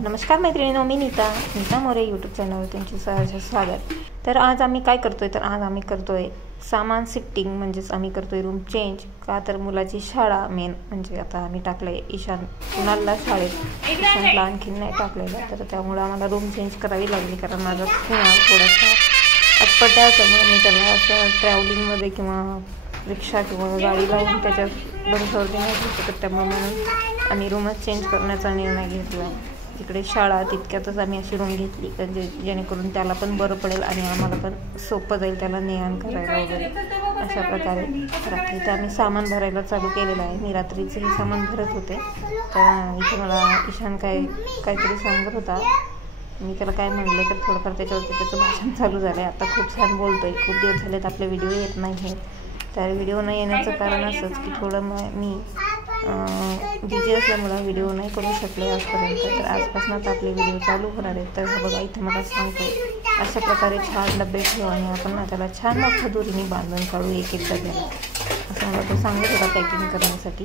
नमस्कार मैत्रिणींनो, मी नीता मोरे यूट्यूब चॅनलवर तुमचे सहर्ष स्वागत। तर आज आम्ही काय करतोय, तर आज आम्ही करतोय सामान शिफ्टिंग, म्हणजेच आम्ही करतोय रूम चेंज। का तर मुलाची शाळा मेन म्हणजे आता आम्ही टाकलंय ईशान कुणालला शाळेत, ईशानला आणखीन नाही टाकलेलं, तर त्यामुळे आम्हाला रूम चेंज करावी लागली। कारण माझा कुणाल थोडासा अटपटा असल्यामुळे मी त्याला असं ट्रॅव्हलिंगमध्ये किंवा रिक्षा किंवा गाडी लावून त्याच्या बंदवरती नाही घेऊ शकत, त्यामुळे म्हणून आम्ही रूमच चेंज करण्याचा निर्णय घेतला। तिकडे शाळा तितक्यातच आम्ही अशी रूम घेतली म्हणजे जेणेकरून त्याला पण बरं पडेल आणि आम्हाला पण सोपं जाईल त्याला ने-आण करायला वगैरे। अशा प्रकारे रात्री तर आम्ही सामान भरायला चालू केलेलं आहे। मी रात्रीचंही सामान भरत होते, तर इथे मला ईशान काहीतरी सांगत होता। मी त्याला काय म्हणले तर थोडंफार त्याच्यावरती त्याचं भाषण चालू झालं आहे। आता खूप छान बोलतोय, खूप दिवस झालेत आपले व्हिडिओ येत नाही आहेत। तर व्हिडिओ न येण्याचं कारण असंच की थोडं मी बिझी असल्यामुळं व्हिडिओ नाही करू शकले आजपर्यंत। तर आजपासूनच आपले व्हिडिओ चालू होणार आहेत। तर बघा इथं मला सांगतो अशा प्रकारे छान डबे ठेवू आणि आपण ना त्याला छान मोठ्या दोरीने बांधून काढू एक डब्याला, असं मला तो सांगत होता पॅकिंग करण्यासाठी।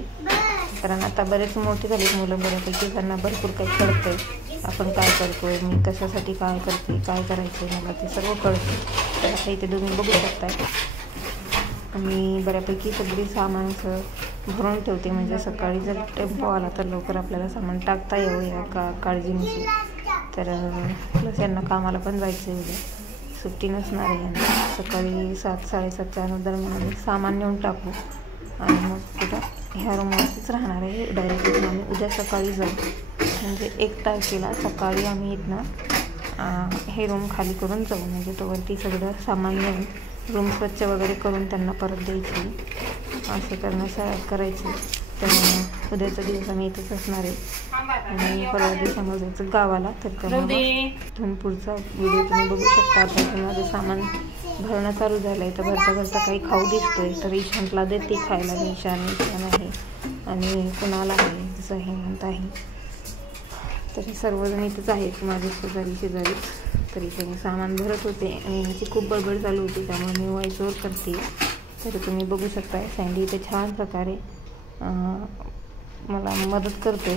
कारण आता बरेच मोठी झालीत मुलं, बऱ्यापैकी त्यांना भरपूर काही कळतंय आपण काय करतोय, मी कशासाठी काय करते, काय करायचं मला ते सर्व कळतं। तर आता इथे तुम्ही बघू शकताय मी बऱ्यापैकी सगळी सामान असं भरून ठेवते, म्हणजे सकाळी जर टेम्पो आला तर लवकर आपल्याला सामान टाकता यावं या काळजीनुसार। तर प्लस यांना कामाला पण जायचं आहे, उद्या सुट्टी नसणार आहे यांना। सकाळी 7-7:30च्या दरम्यान आम्ही सामान नेऊन टाकू आणि मग कुठं ह्या रूमवरतीच राहणार आहे। डायरेक्ट आम्ही उद्या सकाळी जाऊ, म्हणजे 1 तारखेला सकाळी आम्ही इथनं हे रूम खाली करून जाऊ, म्हणजे तोवरती सगळं सामान नेऊन रूम स्वच्छ वगैरे करून त्यांना परत द्यायची, असं करायचं। तर उद्याचा दिवस आम्ही इथंच असणार आहे आणि परवा दिवसामध्ये जायचं गावाला। तर त्यामुळे इथून पुढचा व्हिडिओ तुम्ही बघू शकता। आता माझं सामान भरणं चालू झालं आहे, तर भरता काही खाऊ दिसतोय, तर ईशानला देते खायला। ईशान आहे आणि कुणाला आहे जसं हेमंत आहे, तर हे सर्वजण इथंच आहेत माझे शेजारी। तरी मी सामान भरत होते आणि यांची खूप बडबड चालू होती, त्यामुळे मी व्हॉइस ओव्हर करते। तर तुम्ही बघू शकताय सँडी इथे छान प्रकारे मला मदत करते,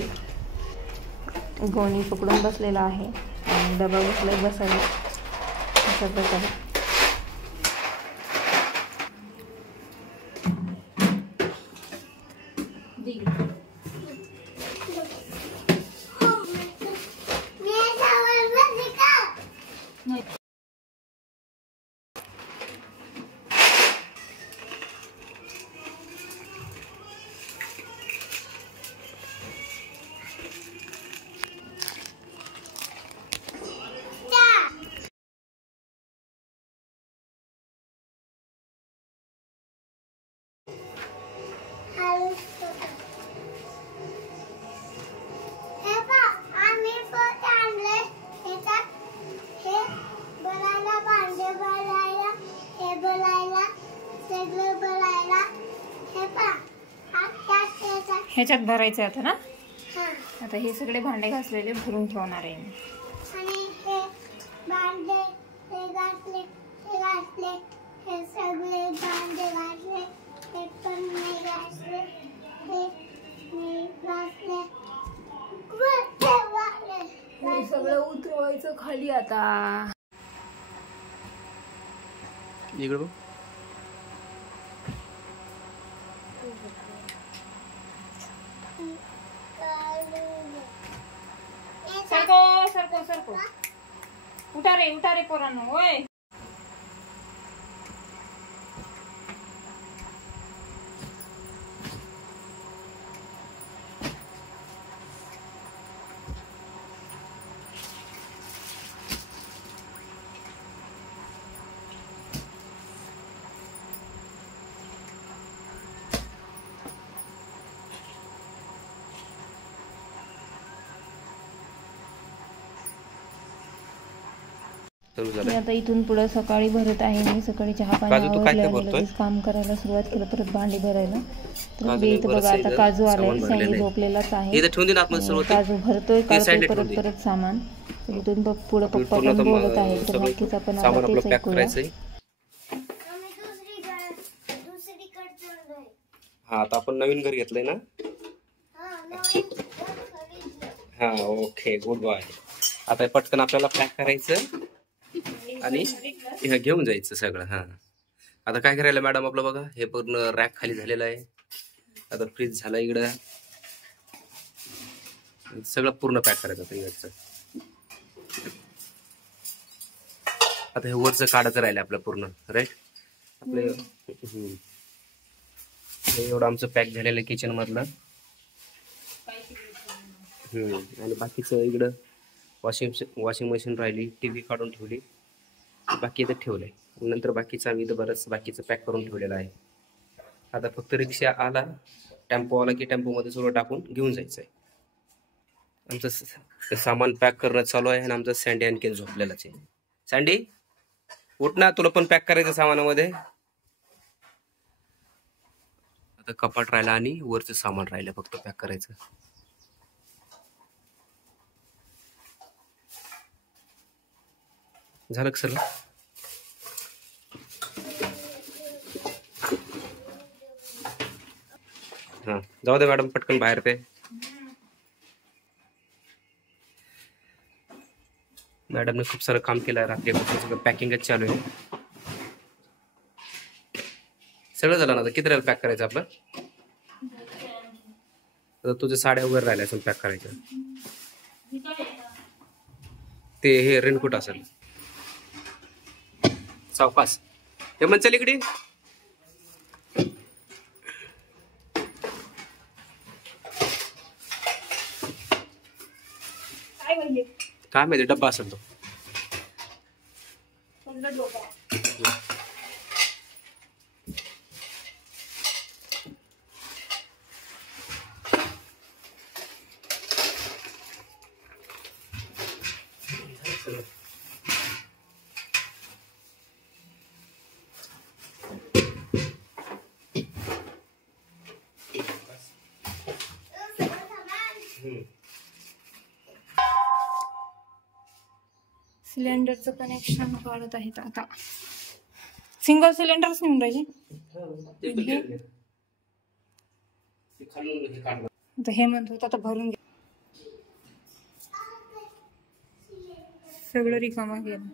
गोणी पकडून बसलेला आहे आणि डबा बसायला अशा प्रकारे। ह्याच्यात भरायचं आता ना। आता हे सगळे भांडे घासलेले भरून ठेवणार आहे मी। हे सगळं उतरवायचं खाली आता। इकडे बघ, सरको उठा रे पोरांनो, ओय आता इथून पुढे सकाळी भरत आहे मी। सकाळी चहा पाणी काम करायला सुरुवात केलं, परत भांडी भरायला। तर इथं बघा आता काजू आलाय, सँडी झोपलेलाच आहे, काजू भरतोय काढतोय परत सामान। इथून पुढे पप्पा पण बोलत आहे, तर बाकीचा पण आता तेच ऐकूया। हा आता आपण नवीन घर घेतलंय ना, हा ओके, गुड बॉय. आता पटकन आपल्याला पॅक करायचं आणि घेऊन जायचं सगळं. हा आता काय करायला मॅडम आपलं बघा, हे पूर्ण रॅक खाली झालेलं आहे. आता फ्रीज झालं इकडं, सगळं पूर्ण पॅक करायचं आता इकडचं. आता हे वरचं काढायचं राहिलं आपलं पूर्ण, राईट. आपलं एवढं आमचं पॅक झालेलं आहे किचन मधलं. आणि बाकीचं इकडं वॉशिंग मशीन राहिली, टीव्ही काढून ठेवली, बाकी इथं ठेवलंय. नंतर बाकीचं आम्ही इथं बरंच बाकीचं पॅक करून ठेवलेलं आहे. आता फक्त रिक्षा आला, टेम्पो आला की टेम्पोमध्ये सगळं टाकून घेऊन जायचं आहे. आमचं सामान पॅक करणं चालू आहे आणि आमचं सँडी आणखीन झोपलेलाच आहे. सँडी उठ ना, तुला पण पॅक करायचं सामानामध्ये. आता कपाट राहिला आणि वरचं सामान राहिलं फक्त पॅक करायचं. झालं का सर? हा जाऊ दे मॅडम, पटकन बाहेर ते. मॅडमने खूप सारं काम केलं आहे रात्रीपासून, सगळं पॅकिंगच चालू आहे. सगळं झालं ना, आता किती राहिलं पॅक करायचं आपलं? आता तुझ्या साड्या वगैरे राहिल्या असेल पॅक करायचं. ते हे रेनकोट असेल. सावकाश हे म्हण, चल इकडे. काय माहिती, डब्बा असेल तो. सिलेंडरचं कनेक्शन काढत आहेत आता. सिंगल सिलेंडरच नेऊन राहिजे. आता हे म्हणत आता भरून घे, सगळं रिकामा गेलं.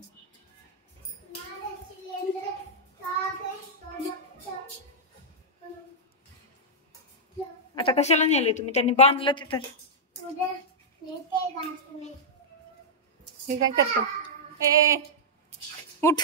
आता कशाला नेले तुम्ही? त्यांनी बांधलं तिथं. हे काय करतो? ए उठ.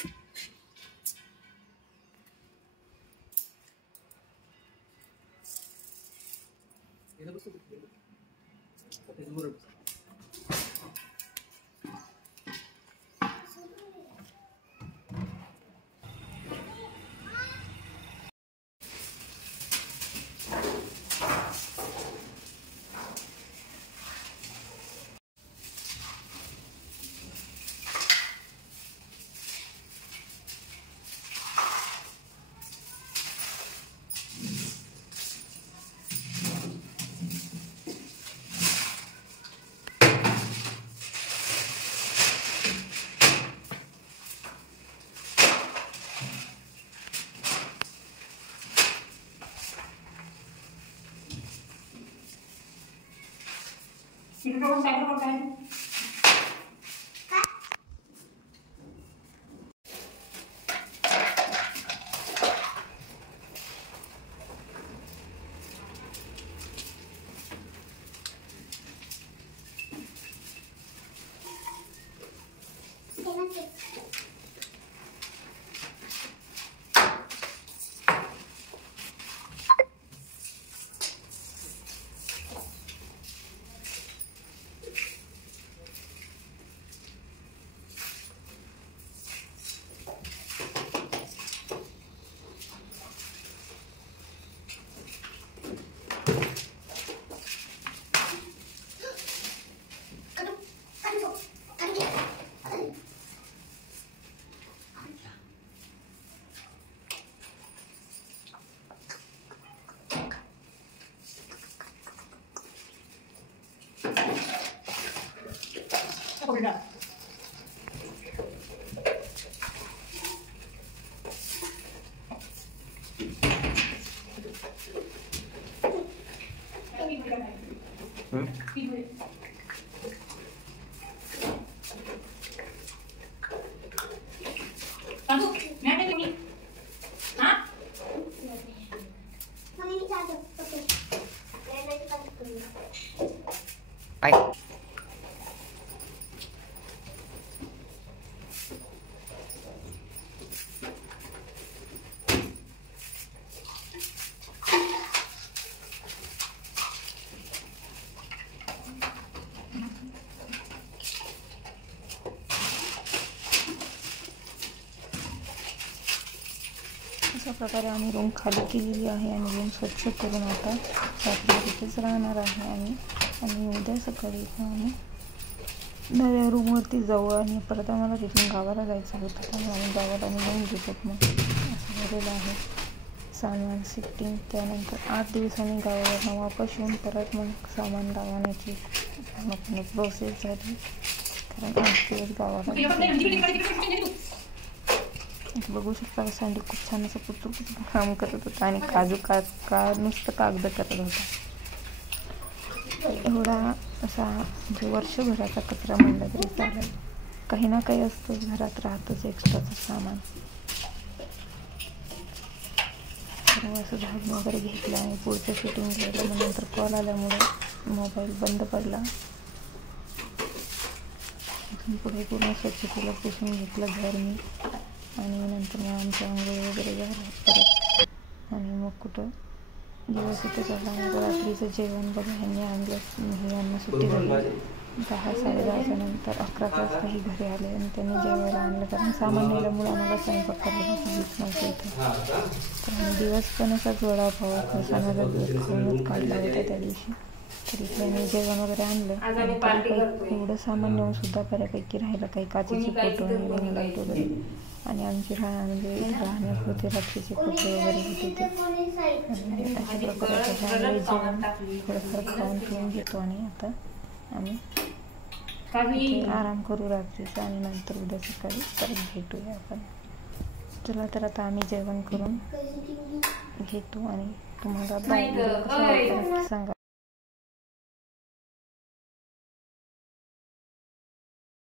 प्रकारे आम्ही रूम खाली केलेली आहे आणि रूम स्वच्छ करून आता रात्री तिथेच राहणार आहे आणि उद्या सकाळी आम्ही नव्या रूमवरती जाऊ आणि परत आम्हाला तिथून गावाला जायचं होतं, त्यामुळे आम्ही गावाला निघून घेतो. मग असं झालेलं आहे सामान शिफ्टिंग. त्यानंतर 8 दिवसांनी गावाला वापस येऊन परत मग सामान लावण्याची प्रोसेस झाली, कारण 8 दिवस गावाला बघू शकता. सँडी खूप छान असं पुचूर काम करत होता आणि काजू नुसतं कागद करत होता. एवढा असा म्हणजे वर्षभराचा कचरा म्हणला तरी चालेल, काही ना काही असतंच घरात, राहतच एक्स्ट्राचं सामान. सर्व असं झाडून वगैरे घेतलं आणि पुढचं शूटिंग केलं. मग नंतर कॉल आल्यामुळे मोबाईल बंद पडला. इथून पुढे पूर्ण स्वच्छ केलं, पुसून घेतलं घर मी आणि नंतर मग आमच्या आंघोळ वगैरे झालं परत आणि मग कुठं दिवस इथे झाला. रात्रीचं जेवण बघा ह्यांनी आणलं, यांना सुट्टी झाली 10-10:30 नंतर 11 वाजता ही घरी आले आणि त्यांनी जेवायला आणलं, कारण सामान नेल्यामुळे आम्हाला स्वयंपाक करायला काहीच नव्हतं इथं. तर आम्ही दिवस पण असाच वडापाव फरसाणाचा दिवस खाऊनच काढला होता त्या दिवशी. तर इथे आम्ही जेवण वगैरे आणलं आणि काही एवढं सामान नेऊन सुद्धा बऱ्यापैकी राहिलं, काही काचेचे फोटो आणि रिंग लाईट वगैरे आणि आमचे म्हणजे राहण्यापुरते रात्रीचे कपडे वगैरे होते ते. आणि अशा प्रकारे जेवण थोडंफार खाऊन पिऊन घेतो आणि आता आम्ही आराम करू रात्रीचा आणि नंतर उद्या सकाळी परत भेटूया आपण. चला तर आता आम्ही जेवण करून घेतो आणि तुम्हाला कसं वाटतं सांगा.